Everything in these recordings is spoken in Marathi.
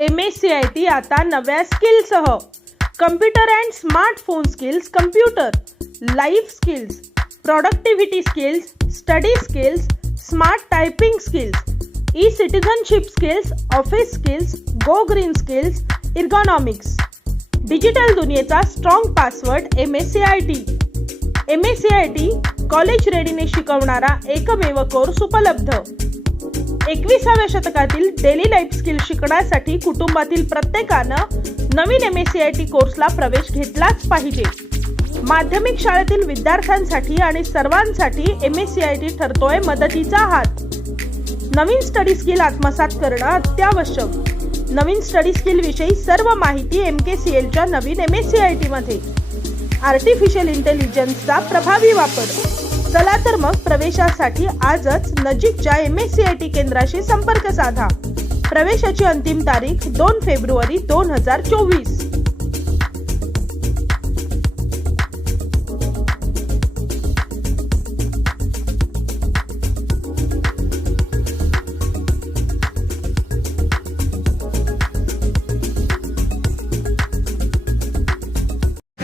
M S C I T आता नव्या स्किलसह computer and smartphone skills computer life skills productivity skills study skills smart typing skills E citizenship skills office skills go green skills ergonomics digital दुनियेचा strong password M S C I T M S C I T college रेडीने शिकवणारा एकमेव कोर्स उपलब्ध. एकविसाव्या शतकातील डेली लाईफ स्किल शिकण्यासाठी कुटुंबातील प्रत्येकानं नवीन M S C I T कोर्सला प्रवेश घेतलाच पाहिजे. माध्यमिक शाळेतील विद्यार्थ्यांसाठी आणि सर्वांसाठी M S C I T ठरतोय मदतीचा हात. नवीन स्टडी स्किल आत्मसात करणं अत्यावश्यक. नवीन स्टडी स्किल विषयी सर्व माहिती एम के सी एलच्या नवीन M S C I T मध्ये. आर्टिफिशियल इंटेलिजन्सचा प्रभावी वापर. चला तर मग प्रवेशासाठी आजच नजीकच्या M S C I T केंद्राशी संपर्क साधा. प्रवेशाची अंतिम तारीख दोन फेब्रुवारी दोन हजार चोवीस.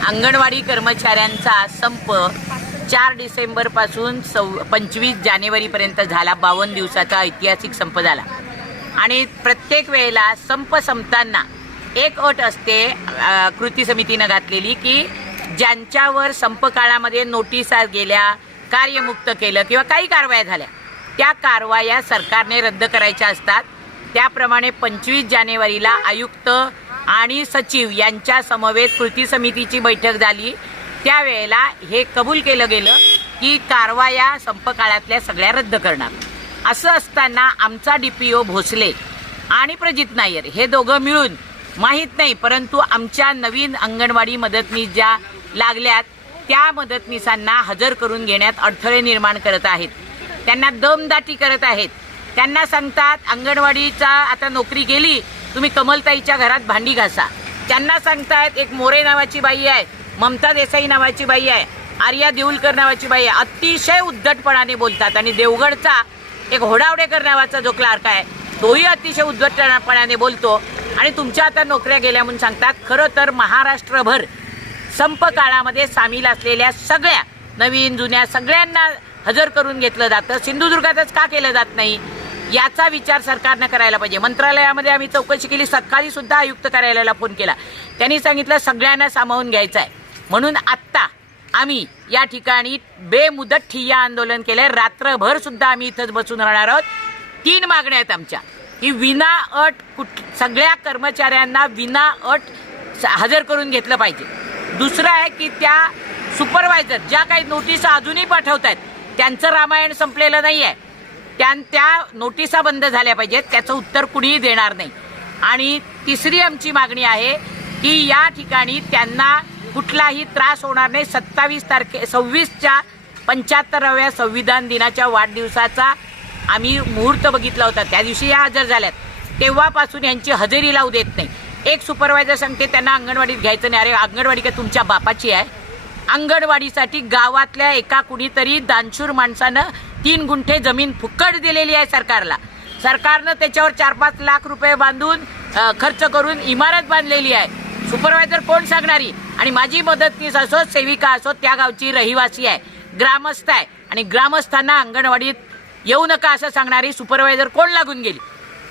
अंगणवाडी कर्मचाऱ्यांचा संप चार डिसेंबरपासून सव पंचवीस जानेवारीपर्यंत झाला बावन्न दिवसाचा ऐतिहासिक संप झाला. आणि प्रत्येक वेळेला संप संपताना एक अट असते कृती समितीनं घातलेली की ज्यांच्यावर संप काळामध्ये नोटिसा गेल्या कार्यमुक्त केलं किंवा काही कारवाया झाल्या त्या कारवाया सरकारने रद्द करायच्या असतात. त्याप्रमाणे पंचवीस जानेवारीला आयुक्त आणि सचिव यांच्या समवेत कृती समितीची बैठक झाली. त्यावेळेला हे कबूल केलं गेलं की कारवाया संप काळातल्या सगळ्या रद्द करणार. असं असताना आमचा डी पी ओ भोसले आणि प्रजित नायर हे दोघं मिळून माहीत नाही परंतु आमच्या नवीन अंगणवाडी मदतनीस ज्या लागल्यात त्या मदतनीसांना हजर करून घेण्यात अडथळे निर्माण करत आहेत. त्यांना दमदाटी करत आहेत. त्यांना सांगतात अंगणवाडीचा आता नोकरी गेली तुम्ही कमलताईच्या घरात भांडी घासा. त्यांना सांगतायत एक मोरे नावाची बाई आहे ममता देसाई नावाची बाई आहे आर्या देऊलकर नावाची बाई आहे. अतिशय उद्धटपणाने बोलतात आणि देवगडचा एक होडावडेकर नावाचा जो क्लार्क आहे तोही अतिशय उद्धटपणाने बोलतो. आणि तुमच्या आता नोकऱ्या गेल्या म्हणून सांगतात खरं तर महाराष्ट्रभर संप काळामध्ये सामील असलेल्या सगळ्या नवीन जुन्या सगळ्यांना हजर करून घेतलं जातं. सिंधुदुर्गातच का केलं जात नाही? याचा विचार सरकारनं करायला पाहिजे. मंत्रालयामध्ये आम्ही चौकशी केली सकाळी सुद्धा आयुक्त कार्यालयाला फोन केला. त्यांनी सांगितलं सगळ्यांना सामावून घ्यायचं आहे म्हणून आत्ता आम्ही या ठिकाणी बेमुदत ठिय्या आंदोलन केलंय. रात्रभर सुद्धा आम्ही इथंच बसून राहणार आहोत. तीन मागण्या आहेत आमच्या. की विना अट कुठ सगळ्या कर्मचाऱ्यांना विना अट हजर करून घेतलं पाहिजे. दुसरं आहे की त्या सुपरवायझर ज्या काही नोटिसा अजूनही पाठवत आहेत त्यांचं रामायण संपलेलं नाही आहे त्या त्या नोटिसा बंद झाल्या पाहिजेत. त्याचं उत्तर कुणीही देणार नाही. आणि तिसरी आमची मागणी आहे की या ठिकाणी त्यांना कुठलाही त्रास होणार नाही. सत्तावीस तारखे सव्वीसच्या पंच्याहत्तराव्या संविधान दिनाच्या वाढदिवसाचा आम्ही मुहूर्त बघितला होता. त्या दिवशी या हजर झाल्यात. तेव्हापासून यांची हजेरी लावू देत नाही. एक सुपरवायझर सांगते त्यांना अंगणवाडीत घ्यायचं नाही. अरे अंगणवाडी काय तुमच्या बापाची आहे? अंगणवाडीसाठी गावातल्या एका कुणीतरी दानशूर माणसानं तीन गुंठे जमीन फुकट दिलेली आहे सरकारला. सरकारनं त्याच्यावर चार पाच लाख रुपये बांधून खर्च करून इमारत बांधलेली आहे. सुपरवायझर कोण सांगणारी? आणि माझी मदतनीस असो सेविका असो त्या गावची रहिवासी आहे ग्रामस्थ आहे. आणि ग्रामस्थांना अंगणवाडीत येऊ नका असं सांगणारी सुपरवायझर कोण लागून गेली?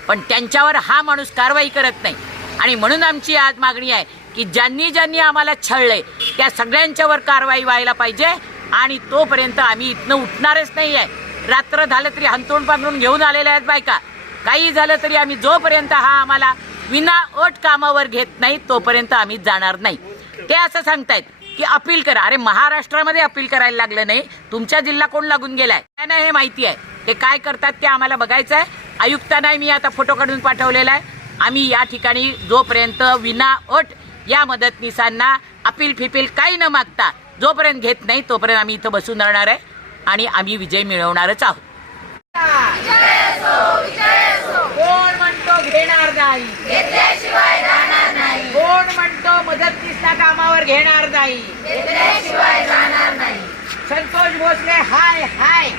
पण त्यांच्यावर हा माणूस कारवाई करत नाही. आणि म्हणून आमची आज मागणी आहे की ज्यांनी ज्यांनी आम्हाला छळले त्या सगळ्यांच्यावर कारवाई व्हायला पाहिजे. आणि तोपर्यंत आम्ही इथनं उठणारच नाही आहे रात्र झालं तरी हंतोण पांघरून घेऊन आलेल्या आहेत बायका. काही झालं तरी आम्ही जोपर्यंत हा आम्हाला विना अट कामावर घेत नाही तोपर्यंत आम्ही जाणार नाही. ते असं सांगतायत की अपील करा. अरे महाराष्ट्रामध्ये अपील करायला लागलं नाही. तुमच्या जिल्हा कोण लागून गेलाय? त्यांना हे माहिती आहे. ते काय करतात ते आम्हाला बघायचं आहे. आयुक्तांनाही मी आता फोटो काढून पाठवलेला आहे. आम्ही या ठिकाणी जोपर्यंत विना अट या मदतनीसांना अपील फिपील काही न मागता जोपर्यंत घेत नाही तोपर्यंत आम्ही इथं बसून राहणार आहे आणि आम्ही विजय मिळवणारच आहोत कोण म्हणतो घेणार नाही. कोण म्हणतो मदतनीसला कामावर घेणार नाही. संतोष भोसले हाय हाय.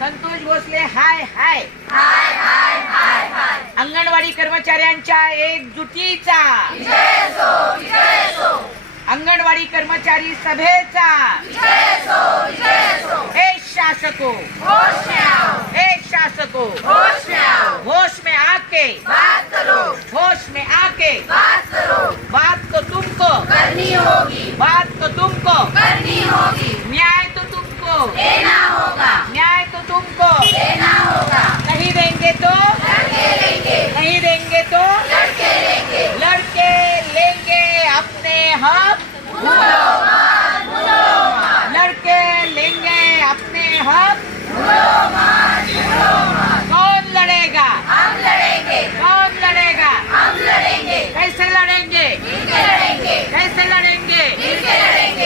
संतोष भोसले हाय हाय. अंगणवाडी कर्मचाऱ्यांच्या एकजुटीचा. अंगणवाडी कर्मचारी सभेचा. हे शासको. हे शासको। होश में आओ। होश में आके। बात करो। होश में आके। बात करो। बात तो तुमको। करनी होगी। बात तो तुमको। करनी होगी। न्याय तो तुमको। देना होगा। न्याय तो तुमको। देना होगा। नहीं देंगे तो? लड़के लेंगे। नहीं देंगे तो? लड़के लेंगे। लड़के लेंगे अपने हक। लड़के लेंगे अपने हक। कैसे लड़ेंगे कैसे लड़ेंगे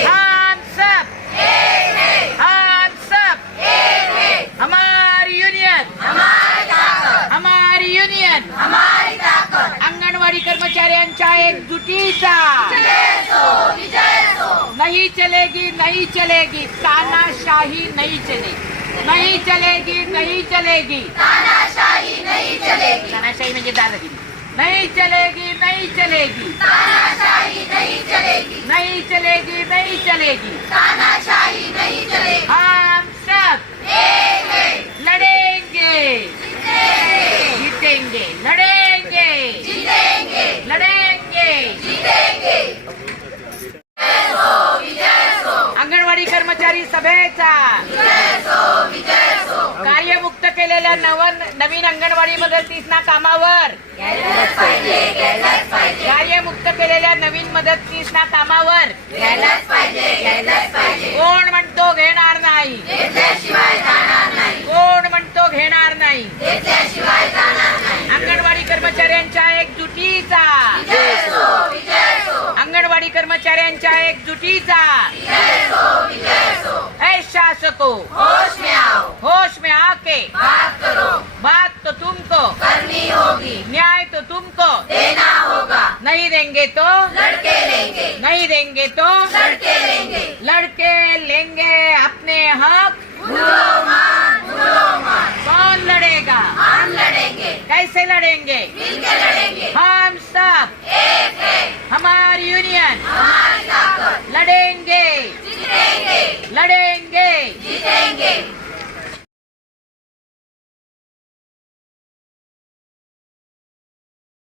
हम सब हम सब हमारी यूनियन हमारी ताकत हमारी यूनियन हमारी ताकत अंगणवाडी कर्मचाऱ्यांच्या एकजुटीचा नहीं चलेगी नहीं चलेगी तानाशाही नहीं चलेगी नहीं चलेगी नहीं चलेगी तानाशाही नहीं चलेगी तानाशाही म्हणजे दादागिरी नहीं चलेगी नहीं चलेगी। तानाशाही नहीं चलेगी। नहीं चलेगी नहीं चलेगी। तानाशाही नहीं चलेगी। हम सब एक है लड़ेंगे। जीतेंगे। लड़ेंगे। जीतेंगे। लड़ेंगे। जीतेंगे। अंगणवाडी कर्मचारी सभेचा कार्यमुक्त केलेल्या नवन नवीन अंगणवाडी मदतनीसना कामावर घ्यायलाच पाहिजे घ्यायलाच पाहिजे. कार्यमुक्त केलेल्या नवीन मदतनीसना कामावर घ्यायलाच पाहिजे घ्यायलाच पाहिजे. कोण म्हणतो घेणार नाही? घेतल्याशिवाय जाणार नाही. कोण म्हणतो घेणार नाही? घेतल्याशिवाय जाणार नाही. अंगणवाडी कर्मचाऱ्यांच्या एकजुटीचा. विजय सो विजय सो. अंगणवाडी कर्मचाऱ्यांच्या एकजुटीचा. विजय सो विजय सो. ऐ शासको होश में आओ होश में आके बात करो. बात तो तुमको। करनी होगी। न्याय तो तुमको। देना होगा। नहीं देंगे तो? लड़के लेंगे। नहीं देंगे तो? लड़के लेंगे। लड़के लेंगे अपने हक। कौन लड़ेगा? हम लड़ेंगे। कैसे लड़ेंगे? मिलके लड़ेंगे। हम